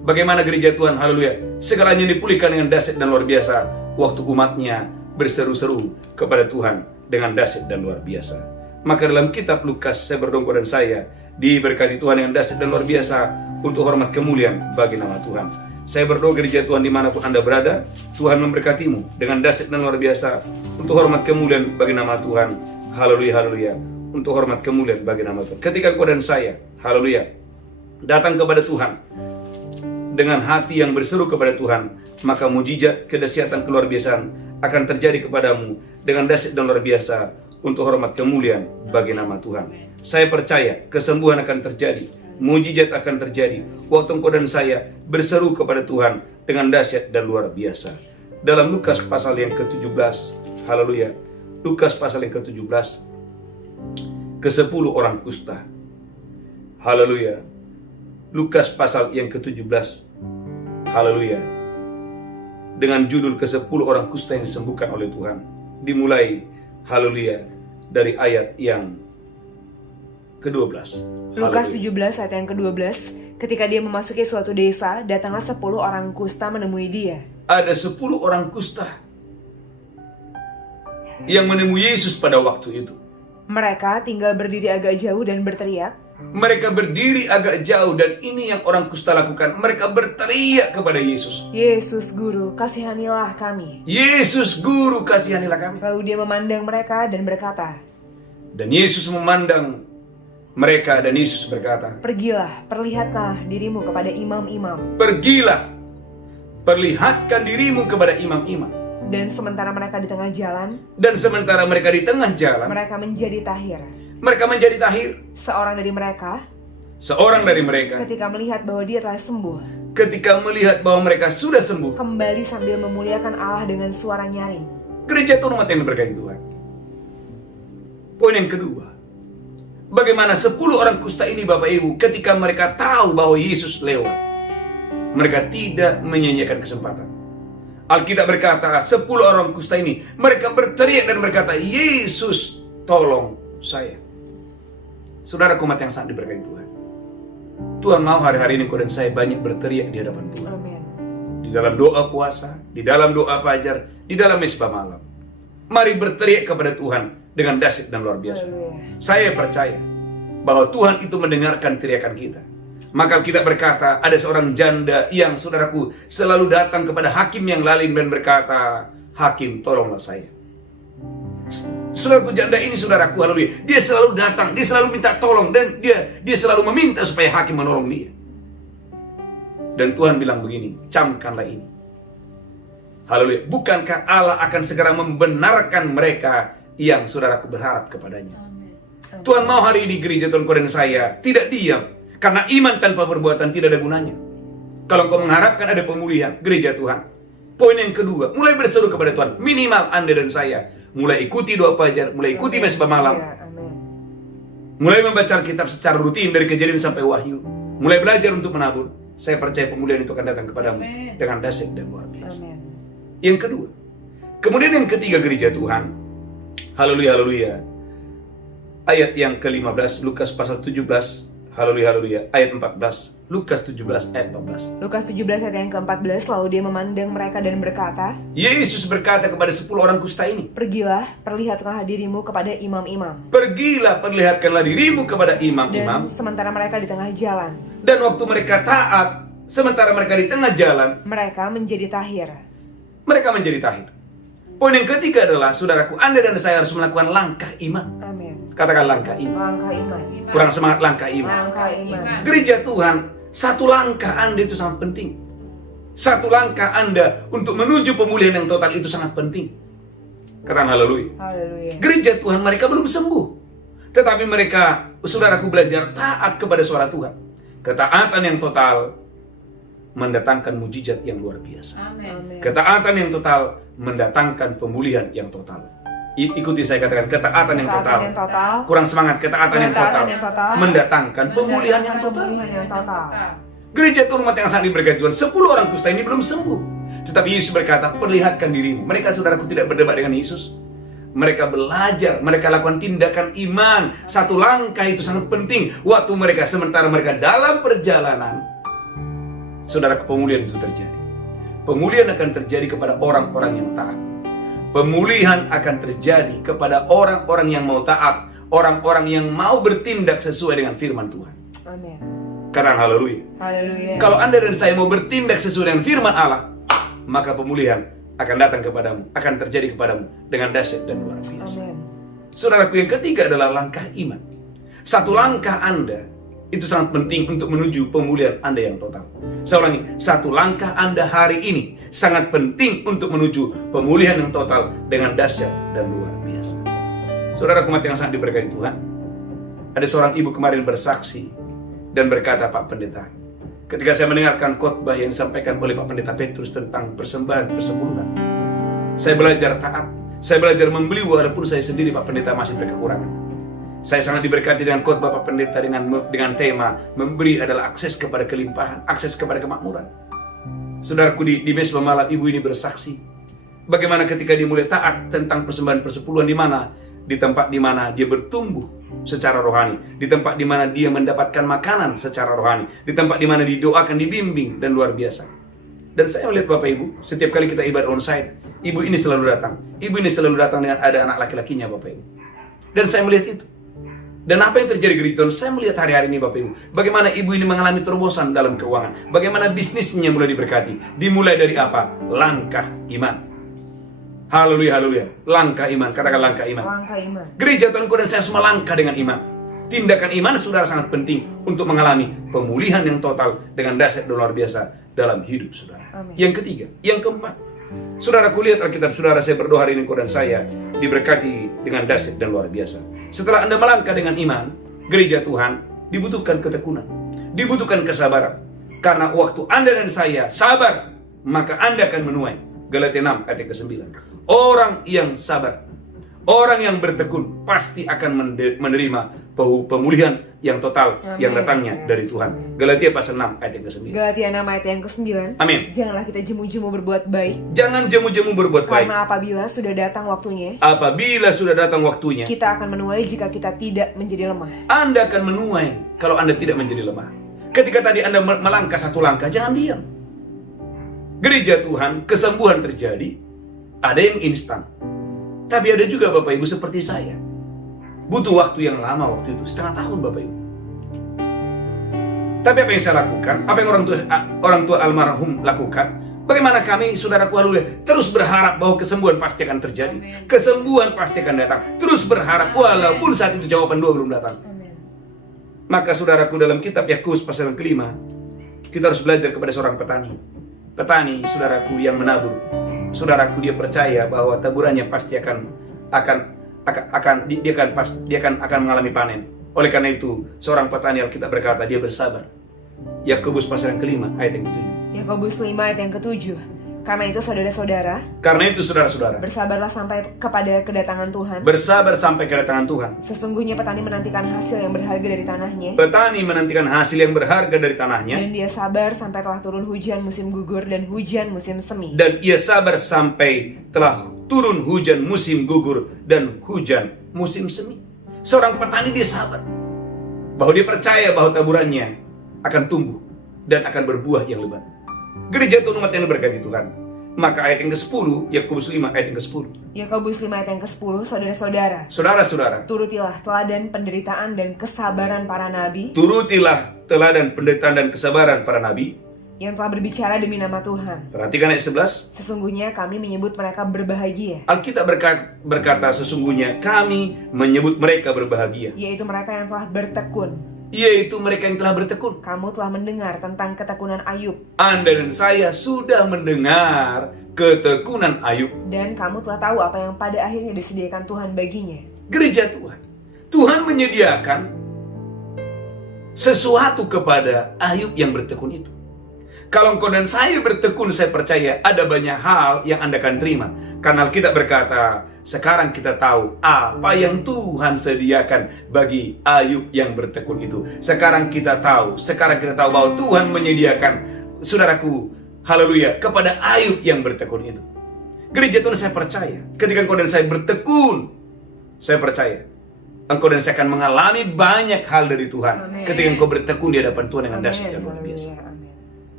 bagaimana gereja Tuhan, haleluya, segalanya dipulihkan dengan dahsyat dan luar biasa waktu umatnya berseru-seru kepada Tuhan dengan dahsyat dan luar biasa. Maka dalam kitab Lukas, saya berdoa dan saya diberkati Tuhan dengan dahsyat dan luar biasa untuk hormat kemuliaan bagi nama Tuhan. Saya berdoa gereja Tuhan dimanapun Anda berada, Tuhan memberkatimu dengan dahsyat dan luar biasa untuk hormat kemuliaan bagi nama Tuhan. Haleluya, haleluya. Untuk hormat kemuliaan bagi nama Tuhan. Ketika engkau dan saya, haleluya, datang kepada Tuhan dengan hati yang berseru kepada Tuhan, maka mujizat, kedahsyatan, keluar biasaan akan terjadi kepadamu dengan dahsyat dan luar biasa untuk hormat kemuliaan bagi nama Tuhan. Saya percaya kesembuhan akan terjadi, mujizat akan terjadi waktu engkau dan saya berseru kepada Tuhan dengan dahsyat dan luar biasa. Dalam Lukas pasal yang ke-17, haleluya, Lukas pasal yang ke-17, ke-10 orang kusta, haleluya, Lukas pasal yang ke-17, haleluya, dengan judul ke-10 orang kusta yang disembuhkan oleh Tuhan. Dimulai, haleluya, dari ayat yang ke-12. Lukas 17 ayat yang ke-12, ketika dia memasuki suatu desa, datanglah 10 orang kusta menemui dia. Ada 10 orang kusta yang menemui Yesus pada waktu itu. Mereka tinggal berdiri agak jauh dan berteriak, Mereka berdiri agak jauh dan ini yang orang kusta lakukan. Mereka berteriak kepada Yesus. Yesus Guru, kasihanilah kami. Yesus Guru, kasihanilah kami. Lalu dia memandang mereka dan berkata, Dan Yesus memandang mereka dan Yesus berkata, Pergilah, perlihatkanlah dirimu kepada imam-imam. Pergilah, perlihatkan dirimu kepada imam-imam. Dan sementara mereka di tengah jalan, Dan sementara mereka di tengah jalan, mereka menjadi tahir. mereka menjadi tahir. Seorang dari mereka, Seorang dari mereka, ketika melihat bahwa dia telah sembuh, ketika melihat bahwa mereka sudah sembuh, kembali sambil memuliakan Allah dengan suara nyaring. gereja Tuhan umat yang diberkati Tuhan. Poin yang kedua, bagaimana 10 orang kusta ini Bapak Ibu, ketika mereka tahu bahwa Yesus lewat, mereka tidak menyia-nyiakan kesempatan. Alkitab berkata 10 orang kusta ini, mereka berteriak dan berkata, Yesus tolong saya. Saudara umat yang sangat diberkati Tuhan, Tuhan mau hari-hari ini kau dan saya banyak berteriak di hadapan Tuhan. Amin. Di dalam doa puasa, di dalam doa fajar, di dalam mesbah malam. Mari berteriak kepada Tuhan dengan dahsyat dan luar biasa. Haleluya. Saya percaya bahwa Tuhan itu mendengarkan teriakan kita. Maka kita berkata, ada seorang janda yang saudaraku selalu datang kepada hakim yang lalim dan berkata, Hakim tolonglah saya. Saudaraku, janda ini saudaraku, haleluya, dia selalu datang, dia selalu minta tolong, dan dia selalu meminta supaya hakim menolong dia. Dan Tuhan bilang begini, camkanlah ini. Haleluya, bukankah Allah akan segera membenarkan mereka yang saudaraku berharap kepadanya? Tuhan mau hari ini gereja Tuhan kau dan saya tidak diam, karena iman tanpa perbuatan tidak ada gunanya. Kalau kau mengharapkan ada pemulihan, gereja Tuhan, poin yang kedua, mulai berseru kepada Tuhan. Minimal Anda dan saya mulai ikuti doa fajar, mulai ikuti mesbah malam, Ya, amin. mulai membaca Alkitab secara rutin dari Kejadian sampai Wahyu, mulai belajar untuk menabur. Saya percaya pemulihan itu akan datang kepadamu dengan dahsyat dan luar biasa. Amin. Yang kedua, kemudian yang ketiga gereja Tuhan, haleluya, haleluya, ayat yang ke-15, Lukas pasal 17, haleluya, haleluya, ayat 14, Lukas 17 ayat 14. Lukas 17 ayat yang ke-14, lalu dia memandang mereka dan berkata, Yesus berkata kepada 10 orang kusta ini, Pergilah, perlihatkanlah dirimu kepada imam-imam. Pergilah, perlihatkanlah dirimu kepada Dan imam-imam. sementara mereka di tengah jalan, Dan waktu mereka taat, sementara mereka di tengah jalan, mereka menjadi tahir. mereka menjadi tahir. Poin yang ketiga adalah, saudaraku, Anda dan saya harus melakukan langkah iman. Amin. Katakan langkah iman. Langkah iman. Kurang semangat langkah iman. Langkah iman. Gereja Tuhan, satu langkah Anda itu sangat penting. Satu langkah Anda untuk menuju pemulihan yang total itu sangat penting. Katakan haleluya. Haleluya. Gereja Tuhan mereka belum sembuh, tetapi mereka, saudaraku, belajar taat kepada suara Tuhan. Ketaatan yang total mendatangkan mujizat yang luar biasa. Amin. Ketaatan yang total mendatangkan pemulihan yang total. Ikuti saya katakan, ketaatan yang total. Ketaatan yang total. Kurang semangat, ketaatan yang total Ketaatan yang total. mendatangkan pemulihan yang total. Pemulihan yang total. Gereja Tuhan umat yang sangat diberkati Tuhan, 10 orang kusta ini belum sembuh, tetapi Yesus berkata, perlihatkan dirimu. Mereka, saudaraku, tidak berdebat dengan Yesus. Mereka belajar, mereka lakukan tindakan iman. Satu langkah itu sangat penting. Waktu mereka, sementara mereka dalam perjalanan, saudara, pemulihan itu terjadi. Pemulihan akan terjadi kepada orang-orang yang taat. Pemulihan akan terjadi kepada orang-orang yang mau taat, orang-orang yang mau bertindak sesuai dengan firman Tuhan. Amin. Katakan haleluya. Haleluya. Kalau Anda dan saya mau bertindak sesuai dengan firman Allah, maka pemulihan akan datang kepadamu, akan terjadi kepadamu dengan dahsyat dan luar biasa. Amin. Saudaraku, yang ketiga adalah langkah iman. Satu langkah Anda itu sangat penting untuk menuju pemulihan Anda yang total. Saya ulangi, satu langkah Anda hari ini sangat penting untuk menuju pemulihan yang total dengan dahsyat dan luar biasa. Saudaraku yang sangat diberkati Tuhan, ada seorang ibu kemarin bersaksi dan berkata, Pak Pendeta, ketika saya mendengarkan khotbah yang disampaikan oleh Pak Pendeta Petrus tentang persembahan persepuluhan, saya belajar taat, saya belajar membeli walaupun saya sendiri Pak Pendeta masih berkekurangan. Saya sangat diberkati dengan khotbah Pak Pendeta dengan tema memberi adalah akses kepada kelimpahan, akses kepada kemakmuran. Saudaraku, di Mesbah Malam ibu ini bersaksi bagaimana ketika dia mulai taat tentang persembahan persepuluhan, di tempat di mana dia bertumbuh secara rohani, di tempat di mana dia mendapatkan makanan secara rohani, di tempat di mana didoakan, dibimbing dan luar biasa. Dan saya melihat Bapak Ibu, setiap kali kita ibadah onsite, ibu ini selalu datang. Ibu ini selalu datang dengan ada anak laki-lakinya Bapak Ibu. Dan saya melihat itu. Dan apa yang terjadi di Tahun? Saya melihat hari-hari ini Bapak Ibu, bagaimana ibu ini mengalami terobosan dalam keuangan, bagaimana bisnisnya mulai diberkati. Dimulai dari apa? Langkah iman. Haleluya, haleluya. Langkah iman, katakan langkah iman. Langkah iman. Gereja Tuhanku dan saya semua langkah dengan iman. Tindakan iman saudara sangat penting untuk mengalami pemulihan yang total dengan dahsyat dan luar biasa dalam hidup saudara. Amin. Yang ketiga, yang keempat, saudara, kulihat Alkitab saudara, saya berdoa hari ini engkau dan saya diberkati dengan dahsyat dan luar biasa. Setelah Anda melangkah dengan iman, gereja Tuhan, dibutuhkan ketekunan, dibutuhkan kesabaran. Karena waktu Anda dan saya sabar, maka Anda akan menuai. Galatia 6 ayat ke-9. Orang yang sabar, orang yang bertekun pasti akan menerima pemulihan yang total. Amin. Yang datangnya dari Tuhan. Galatia pasal 6 ayat yang ke-9. Galatia 6 ayat yang ke-9. Amin. Janganlah kita jemu-jemu berbuat baik, Jangan jemu-jemu berbuat baik. karena apabila sudah datang waktunya, Apabila sudah datang waktunya, kita akan menuai jika kita tidak menjadi lemah. Anda akan menuai kalau Anda tidak menjadi lemah. Ketika tadi Anda melangkah satu langkah, jangan diam. Gereja Tuhan, kesembuhan terjadi, ada yang instan. Tapi ada juga Bapak Ibu seperti saya, butuh waktu yang lama, waktu itu setengah tahun Bapak Ibu. Tapi apa yang saya lakukan, apa yang orang tua almarhum lakukan, bagaimana kami, saudaraku haleluya, terus berharap bahwa kesembuhan pasti akan terjadi. Kesembuhan pasti akan datang. Terus berharap walaupun saat itu jawaban doa belum datang. Amin. Maka saudaraku, dalam kitab Yakobus pasal yang kelima, kita harus belajar kepada seorang petani. Petani, saudaraku, yang menabur. Saudaraku, dia percaya bahwa taburannya pasti akan mengalami panen. Oleh karena itu, seorang petani Alkitab berkata, dia bersabar. Yakobus pasal yang kelima ayat yang ke-7. Yakobus 5 ayat yang ke-7. Karena itu saudara-saudara, bersabarlah sampai kepada kedatangan Tuhan. Bersabar sampai kedatangan Tuhan. Sesungguhnya petani menantikan hasil yang berharga dari tanahnya. Petani menantikan hasil yang berharga dari tanahnya. Dan dia sabar sampai telah turun hujan musim gugur dan hujan musim semi. Dan ia sabar sampai telah turun hujan musim gugur dan hujan musim semi. Seorang petani dia sabar, bahwa dia percaya bahwa taburannya akan tumbuh dan akan berbuah yang lebat. Gereja Tuhan, umat yang diberkati Tuhan. Maka ayat yang ke-10, Yakobus 5 ayat yang ke-10. Yakobus 5 ayat yang ke-10, saudara-saudara, Saudara-saudara, turutilah teladan penderitaan dan kesabaran para nabi turutilah teladan penderitaan dan kesabaran para nabi yang telah berbicara demi nama Tuhan. Perhatikan ayat 11. Sesungguhnya kami menyebut mereka berbahagia, Alkitab berkata, sesungguhnya kami menyebut mereka berbahagia, yaitu mereka yang telah bertekun. yaitu mereka yang telah bertekun. Kamu telah mendengar tentang ketekunan Ayub, Anda dan saya sudah mendengar ketekunan Ayub. dan kamu telah tahu apa yang pada akhirnya disediakan Tuhan baginya. Gereja Tuhan, Tuhan menyediakan sesuatu kepada Ayub yang bertekun itu. Kalau engkau dan saya bertekun, saya percaya ada banyak hal yang Anda akan terima. Karena Alkitab berkata, sekarang kita tahu apa yang Tuhan sediakan bagi Ayub yang bertekun itu. Sekarang kita tahu bahwa Tuhan menyediakan, saudaraku, haleluya, kepada Ayub yang bertekun itu. Gereja Tuhan, saya percaya, ketika engkau dan saya bertekun, saya percaya engkau dan saya akan mengalami banyak hal dari Tuhan. Amin. Ketika engkau bertekun di hadapan Tuhan dengan dahsyat dan Amin. luar biasa. Amin.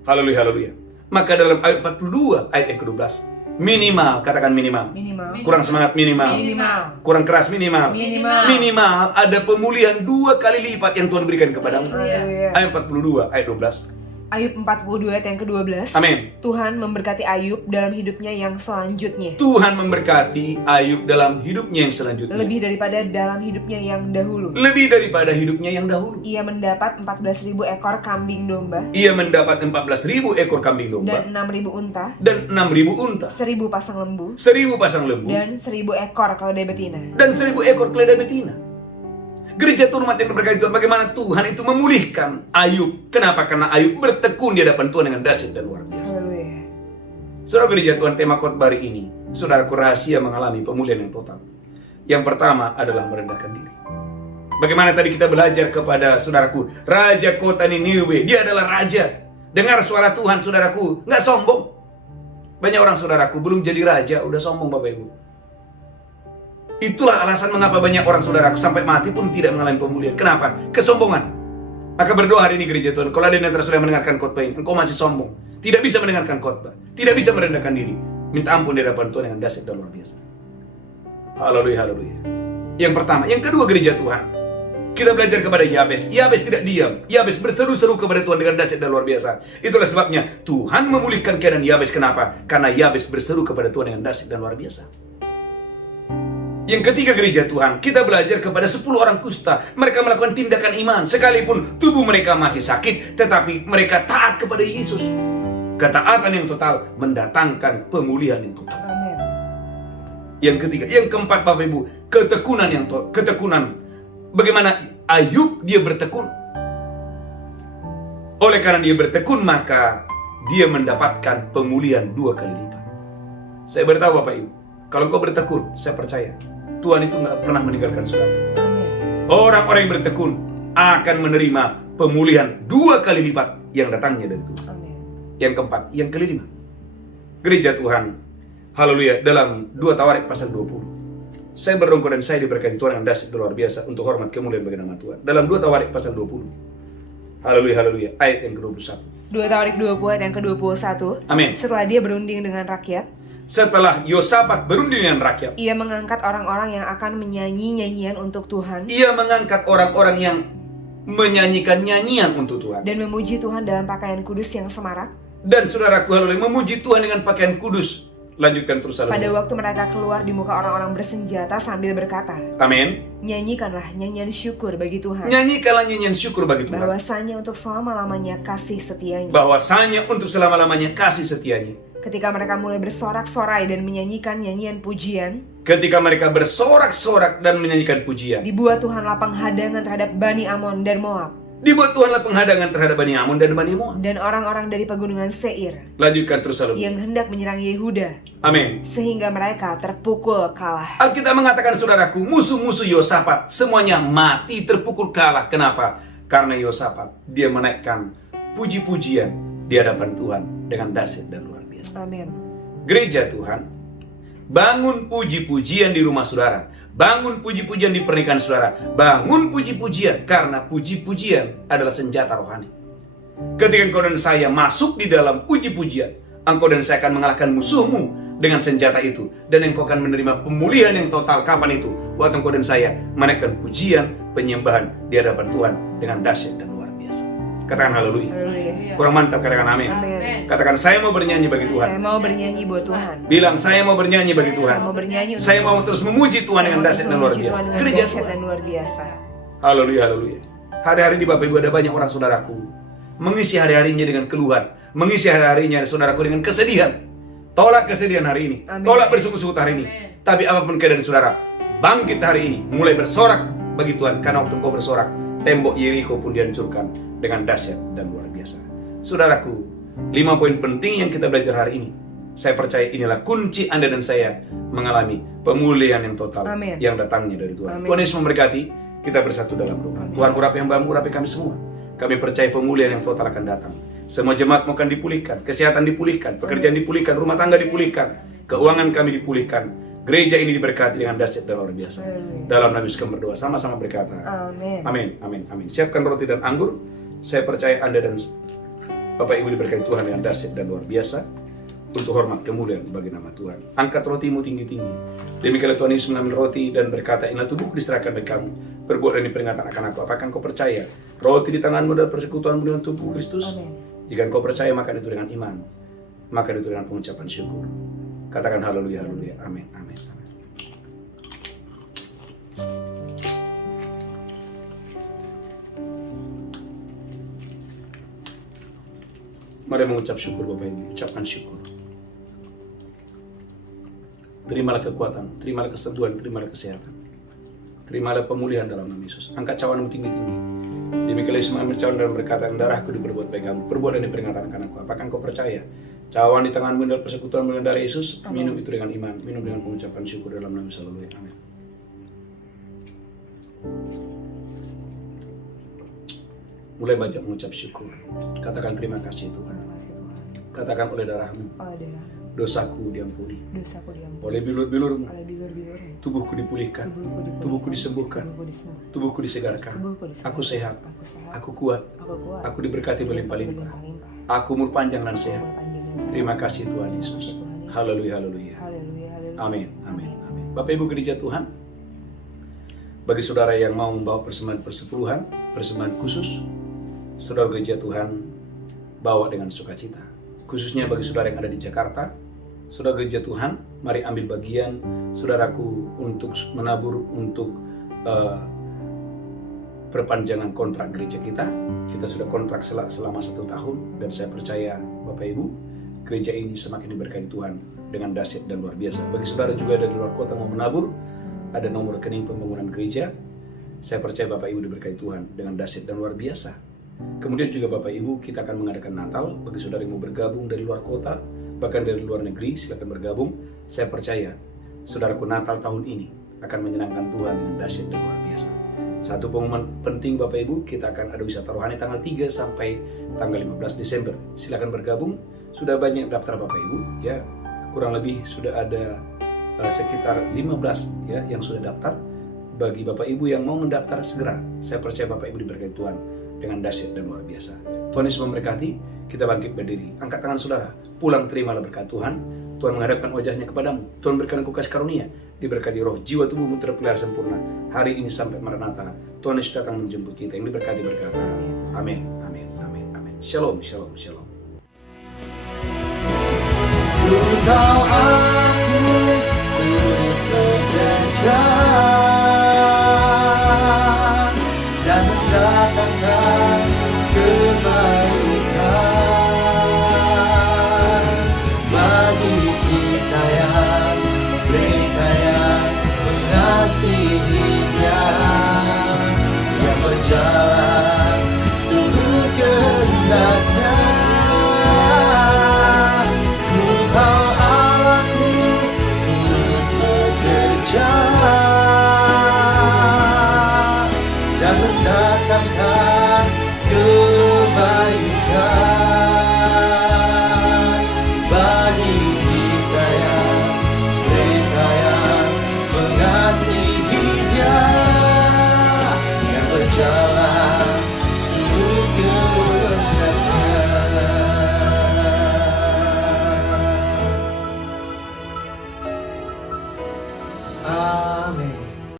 Haleluya, haleluya. Maka dalam ayat 42, ayat yang ke-12, minimal, katakan minimal. Kurang semangat minimal. Kurang keras minimal. Minimal ada pemulihan 2 kali lipat yang Tuhan berikan kepadamu. Ayat 42, ayat 12. Ayub 42 ayat yang ke-12. Amin. Tuhan memberkati Ayub dalam hidupnya yang selanjutnya. Tuhan memberkati Ayub dalam hidupnya yang selanjutnya. Lebih daripada dalam hidupnya yang dahulu. Lebih daripada hidupnya yang dahulu. Ia mendapat 14.000 ekor kambing domba. Ia mendapat 14.000 ekor kambing domba. Dan 6.000 unta. Dan 6.000 unta. 1.000 pasang lembu. 1.000 pasang lembu. Dan 1.000 ekor keledai betina. Dan 1.000 ekor keledai betina. Gereja Tuhan umat yang berkati Tuhan, bagaimana Tuhan itu memulihkan Ayub. Kenapa? Karena Ayub bertekun di hadapan Tuhan dengan dahsyat dan luar biasa. Haleluya. Saudara gereja Tuhan, tema khotbah hari ini, saudaraku, rahasia mengalami pemulihan yang total. Yang pertama adalah merendahkan diri. Bagaimana tadi kita belajar kepada saudaraku, Raja kota Niniwe, dia adalah raja. Dengar suara Tuhan, saudaraku, nggak sombong. Banyak orang saudaraku belum jadi raja, udah sombong Bapak Ibu. Itulah alasan mengapa banyak orang saudaraku sampai mati pun tidak mengalami pemulihan. Kenapa? Kesombongan. Maka berdoa hari ini gereja Tuhan, kalau ada yang antara saudara mendengarkan khotbah ini, engkau masih sombong, tidak bisa mendengarkan khotbah, tidak bisa merendahkan diri, minta ampun di hadapan Tuhan dengan dahsyat dan luar biasa. Haleluya, haleluya. Yang pertama, yang kedua gereja Tuhan, kita belajar kepada Yabes. Yabes tidak diam. Yabes berseru-seru kepada Tuhan dengan dahsyat dan luar biasa. Itulah sebabnya Tuhan memulihkan keadaan Yabes. Kenapa? Karena Yabes berseru kepada Tuhan dengan dahsyat dan luar biasa. Yang ketiga gereja Tuhan, kita belajar kepada 10 orang kusta. Mereka melakukan tindakan iman, sekalipun tubuh mereka masih sakit, tetapi mereka taat kepada Yesus. Ketaatan yang total mendatangkan pemulihan yang total. Amin. Yang ketiga, yang keempat Bapak Ibu, ketekunan yang ketekunan. Bagaimana Ayub dia bertekun. Oleh karena dia bertekun, maka dia mendapatkan pemulihan 2 kali lipat. Saya beritahu Bapak Ibu, kalau engkau bertekun, saya percaya Tuhan itu nggak pernah meninggalkan saudara. Orang-orang yang bertekun akan menerima pemulihan 2 kali lipat yang datangnya dari Tuhan. Amin. Yang keempat, yang kelima, gereja Tuhan, haleluya, dalam 2 Tawarik pasal 20. Saya berdongkol dan saya diberkati Tuhan yang dahsyat luar biasa untuk hormat kemuliaan bagi nama Tuhan. Dalam 2 Tawarik pasal 20. Haleluya, haleluya, ayat yang ke-21. 2 Tawarik 20 ayat yang ke-21. Amin. Setelah dia berunding dengan rakyat, setelah Yosafat berunding dengan rakyat, ia mengangkat orang-orang yang akan menyanyi nyanyian untuk Tuhan. ia mengangkat orang-orang yang menyanyikan nyanyian untuk Tuhan. Dan memuji Tuhan dalam pakaian kudus yang semarak. Dan saudaraku haleluya, memuji Tuhan dengan pakaian kudus. Lanjutkan terus Pada haleluya. waktu mereka keluar di muka orang-orang bersenjata sambil berkata, Amin. nyanyikanlah nyanyian syukur bagi Tuhan. Nyanyikanlah nyanyian syukur bagi Tuhan. Bahwasanya untuk selama-lamanya kasih setianya. Bahwasanya untuk selama-lamanya kasih setianya. Ketika mereka mulai bersorak-sorai dan menyanyikan nyanyian pujian, Ketika mereka bersorak-sorak dan menyanyikan pujian, dibuat Tuhanlah penghadangan terhadap Bani Amon dan Moab, dibuat Tuhanlah penghadangan terhadap Bani Amun dan Bani Moab. dan orang-orang dari pegunungan Seir Lanjutkan terus haleluya. yang hendak menyerang Yehuda, Amin. sehingga mereka terpukul kalah. Alkitab mengatakan saudaraku, musuh-musuh Yosafat semuanya mati terpukul kalah. Kenapa? Karena Yosafat dia menaikkan puji-pujian di hadapan Tuhan dengan dahsyat dan luar biasa. Amin. Gereja Tuhan, bangun puji-pujian di rumah saudara, bangun puji-pujian di pernikahan saudara, bangun puji-pujian, karena puji-pujian adalah senjata rohani. Ketika engkau dan saya masuk di dalam puji-pujian, engkau dan saya akan mengalahkan musuhmu dengan senjata itu, dan engkau akan menerima pemulihan yang total. Kapan itu? Waktu engkau dan saya menaikkan pujian, penyembahan di hadapan Tuhan dengan dahsyat dan luar biasa. Katakan haleluya. Haleluya. Kurang mantap, katakan amin. Amin. Katakan saya mau bernyanyi bagi Saya Tuhan. mau bernyanyi buat Tuhan. Bilang saya mau bernyanyi bagi Saya Tuhan. mau bernyanyi untuk Saya mau terus memuji Tuhan Saya dengan mau dahsyat terus dan luar memuji biasa. Tuhan dengan Gereja dahsyat Tuhan. dan luar biasa. Haleluya, haleluya. Hari-hari di Bapak Ibu ada banyak orang saudaraku mengisi hari-harinya dengan keluhan, mengisi hari-harinya saudaraku dengan kesedihan. Tolak kesedihan hari ini, Amin. tolak bersungut-sungut hari ini. Tapi apapun keadaan saudara, bangkit hari ini, mulai bersorak bagi Tuhan. Karena waktu engkau bersorak, tembok Yeriko pun dihancurkan dengan dahsyat dan luar biasa. Saudaraku, 5 poin penting yang kita belajar hari ini, saya percaya inilah kunci Anda dan saya mengalami pemulihan yang total. Amin. Yang datangnya dari Tuhan. Amin. Tuhan Yesus memberkati. Kita bersatu dalam doa. Tuhan urapi hamba-Mu, urapi kami semua. Kami percaya pemulihan yang total akan datang. Semua jemaat akan dipulihkan, kesehatan dipulihkan, pekerjaan dipulihkan, rumah tangga dipulihkan, keuangan kami dipulihkan. Gereja ini diberkati dengan dahsyat dan luar biasa. Amin. Dalam nama Yesus kami berdoa, sama-sama berkata, Amin. amin, amin, amin. Siapkan roti dan anggur. Saya percaya Anda dan Bapak Ibu diberkati Tuhan dengan dahsyat dan luar biasa, untuk hormat kemuliaan bagi nama Tuhan. Angkat rotimu tinggi-tinggi. Demikianlah Tuhan Yesus mengambil roti dan berkata, inilah tubuhku diserahkan bagi kamu. Berbuat ini peringatan akan aku. Apakah engkau percaya? Roti di tanganmu dan persekutuanmu dengan tubuh Kristus. Amin. Jika engkau percaya, makan itu dengan iman. Makan itu dengan pengucapan syukur. Katakan haleluya, haleluya. Amin, amin, amin. Mari mengucap syukur Bapak Ibu. Ucapkan syukur. Terimalah kekuatan, terimalah kesembuhan, terimalah kesehatan. Terimalah pemulihan dalam nama Yesus. Angkat cawanmu tinggi-tinggi. Demikianlah Yesus mengambil cawan dan berkata, darahku diperbuat bagi kamu. Perbuatan ini peringatan akan aku. Apakah engkau percaya? Cawan di tanganmu dan persekutuan dengan darah Yesus. Minum itu dengan iman. Minum dengan pengucapan syukur dalam nama Yesus. Haleluya. Amin. Mulai baca mengucap syukur. Katakan terima kasih Tuhan. Katakan oleh darahmu. Dosaku diampuni. Oleh bilur-bilurmu. Tubuhku dipulihkan. Tubuhku disembuhkan. Tubuhku disegarkan. Aku sehat. Aku kuat. Aku diberkati berlimpah-limpah. Aku umur panjang dan sehat. Terima kasih Tuhan Yesus. Haleluya, haleluya. Amin, amin, amin. Bapak Ibu gereja Tuhan, bagi saudara yang mau membawa persembahan persepuluhan, persembahan khusus, saudara gereja Tuhan bawa dengan sukacita. Khususnya bagi saudara yang ada di Jakarta, saudara gereja Tuhan, mari ambil bagian saudaraku untuk menabur untuk perpanjangan kontrak gereja kita. Kita sudah kontrak selama 1 tahun dan saya percaya Bapak Ibu, gereja ini semakin diberkati Tuhan dengan dahsyat dan luar biasa. Bagi saudara juga ada di luar kota mau menabur, ada nomor rekening pembangunan gereja. Saya percaya Bapak Ibu diberkati Tuhan dengan dahsyat dan luar biasa. Kemudian juga Bapak Ibu, kita akan mengadakan Natal. Bagi saudara yang mau bergabung dari luar kota, bahkan dari luar negeri, silakan bergabung. Saya percaya saudaraku, Natal tahun ini akan menyenangkan Tuhan dengan dahsyat dan luar biasa. Satu pengumuman penting Bapak Ibu, kita akan ada wisata rohani tanggal 3 sampai tanggal 15 Desember. Silakan bergabung. Sudah banyak daftar Bapak Ibu, ya. Kurang lebih sudah ada sekitar 15 ya yang sudah daftar. Bagi Bapak Ibu yang mau mendaftar segera. Saya percaya Bapak Ibu diberkati Tuhan dengan dahsyat dan luar biasa. Tuhan Yesus memberkati. Kita bangkit berdiri. Angkat tangan saudara. Pulang terimalah berkat Tuhan. Tuhan menghadapkan wajahnya kepadamu. Tuhan berikan engkau kasih karunia. Diberkati roh, jiwa tubuhmu terpelihara sempurna. Hari ini sampai Maranatha. Tuhan Yesus datang menjemput kita. Yang diberkati berkata, amin, amin, amin, amin. Shalom, shalom, shalom. Engkau aku turut bekerja dan mendatangkan kebaikan bagi kita yang mereka yang mengasihi Dia, yang berjalan seluruh kehendaknya. Engkau aku turut bekerja dan mendatangkan kebaikan bagi kita yang mereka yang mengasihi Dia, yang berjalan